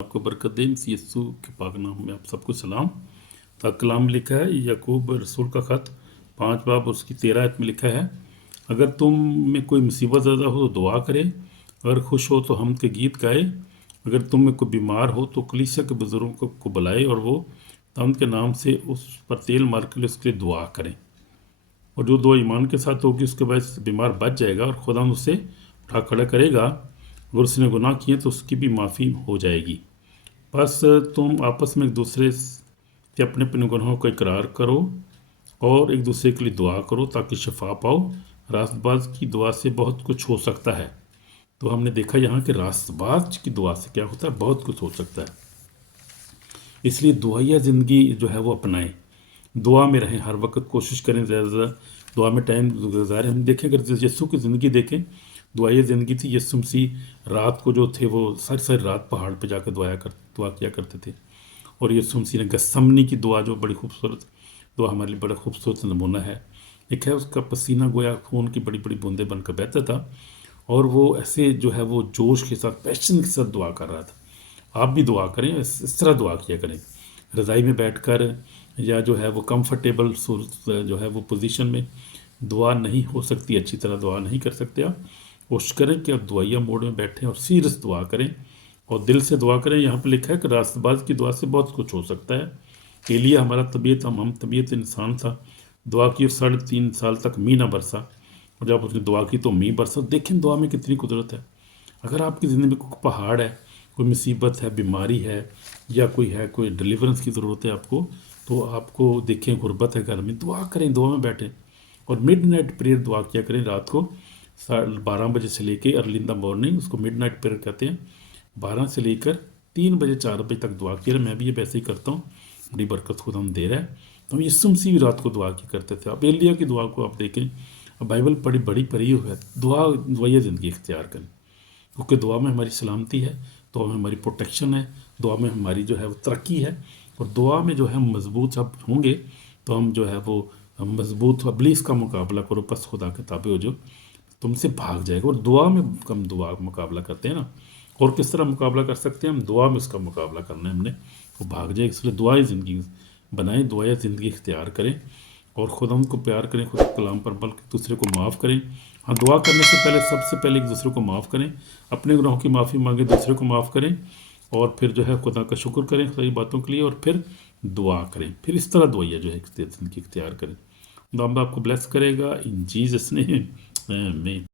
آپ کو برکت دے مسی یسوع کے پاک نام میں آپ سب کو سلام۔ تا کلام لکھا ہے یعقوب رسول کا خط 5 باب اس کی 13 آیت میں لکھا ہے، اگر تم میں کوئی مصیبت زدہ ہو تو دعا کرے، اگر خوش ہو تو حمد کے گیت گائے، اگر تم میں کوئی بیمار ہو تو کلیسیا کے بزرگوں کو بلائے اور وہ حمد کے نام سے اس پر تیل مار کے اس کے لیے دعا کریں، اور جو دعا ایمان کے ساتھ ہوگی اس کے بعد بیمار بچ جائے گا اور خدا اسے اٹھا کھڑا کرے گا، اگر اس نے گناہ کیے تو اس کی بھی معافی ہو جائے گی۔ بس تم آپس میں ایک دوسرے سے اپنے اپنے گناہوں کا اقرار کرو اور ایک دوسرے کے لیے دعا کرو تاکہ شفا پاؤ۔ راست باز کی دعا سے بہت کچھ ہو سکتا ہے۔ تو ہم نے دیکھا یہاں کہ راست باز کی دعا سے کیا ہوتا ہے، بہت کچھ ہو سکتا ہے۔ اس لیے دعائیہ زندگی جو ہے وہ اپنائیں، دعا میں رہیں، ہر وقت کوشش کریں زیادہ زیادہ دعا میں ٹائم گزاریں۔ ہم دیکھیں اگر یسوع کی زندگی دیکھیں، دعائیہ زندگی تھی۔ یسوع مسیح رات کو جو تھے وہ ساری رات پہاڑ پہ جا کے دعا کیا کرتے تھے، اور یسوع مسیح نے گثمنی کی دعا جو بڑی خوبصورت دعا ہمارے لیے بڑا خوبصورت نمونہ ہے، لکھا ہے اس کا پسینہ گویا خون کی بڑی بڑی بوندیں بن کر بہتا تھا، اور وہ ایسے جو ہے وہ جوش کے ساتھ پیشن کے ساتھ دعا کر رہا تھا۔ آپ بھی دعا کریں، اس طرح دعا کیا کریں، رضائی میں بیٹھ کر یا جو ہے وہ کمفرٹیبل جو ہے وہ پوزیشن میں دعا نہیں ہو سکتی، اچھی طرح دعا نہیں کر سکتے آپ۔ کوشش کریں کہ آپ دعائیہ موڈ میں بیٹھیں اور سیریس دعا کریں اور دل سے دعا کریں۔ یہاں پہ لکھا ہے کہ راست باز کی دعا سے بہت کچھ ہو سکتا ہے۔ ایلیا ہمارا ہم طبیعت انسان تھا، دعا کی 3.5 سال تک مینہ برسا، اور جب اس نے دعا کی تو می برسا۔ دیکھیں دعا میں کتنی قدرت ہے۔ اگر آپ کی زندگی میں کوئی پہاڑ ہے، کوئی مصیبت ہے، بیماری ہے، یا کوئی ڈیلیورنس کی ضرورت ہے آپ کو، تو آپ کو دیکھیں غربت ہے گھر میں، دعا کریں، دعا میں بیٹھیں اور مڈ نائٹ پریئر دعا کیا کریں۔ رات کو 12 بجے سے لے کے ارلی ان دا مارننگ، اس کو مڈ نائٹ پریئر کہتے ہیں، 12 سے لے کر 3 بجے 4 بجے تک دعا کیا۔ میں بھی یہ ویسے ہی کرتا ہوں، بڑی برکت خدا ہم دے رہا ہے۔ تو ہم یسوع مسیح بھی رات کو دعا کی کرتے تھے۔ اب ایلیا کی دعا کو آپ دیکھیں، اب بائبل بڑی پڑھی ہوئی ہے، دعائیہ زندگی اختیار کریں، کیونکہ دعا میں ہماری سلامتی ہے، دعا میں ہماری پروٹیکشن ہے، دعا میں ہماری جو ہے وہ ترقی ہے، اور دعا میں جو ہے ہم مضبوط جب ہوں گے تو ہم جو ہے وہ مضبوط ابلیس کا مقابلہ کرو، پس خدا کے تابع ہو جو تم سے بھاگ جائے گا۔ اور دعا میں ہم دعا مقابلہ کرتے ہیں نا، اور کس طرح مقابلہ کر سکتے ہیں ہم؟ دعا میں اس کا مقابلہ کرنا ہے ہم نے، وہ بھاگ جائے۔ اس لیے دعائیں زندگی بنائیں، دعائیں زندگی اختیار کریں اور خدا کو پیار کریں، خدا کلام پر بلکہ دوسرے کو معاف کریں۔ ہاں، دعا کرنے سے پہلے سب سے پہلے ایک دوسرے کو معاف کریں، اپنے گناہوں کی معافی مانگیں، دوسرے کو معاف کریں، اور پھر جو ہے خدا کا شکر کریں صحیح باتوں کے لیے، اور پھر دعا کریں، پھر اس طرح دعائیہ جو ہے زندگی اختیار کریں۔ خدا آپ کو بلیس کرے گا، ان جیسس نیم، آمین۔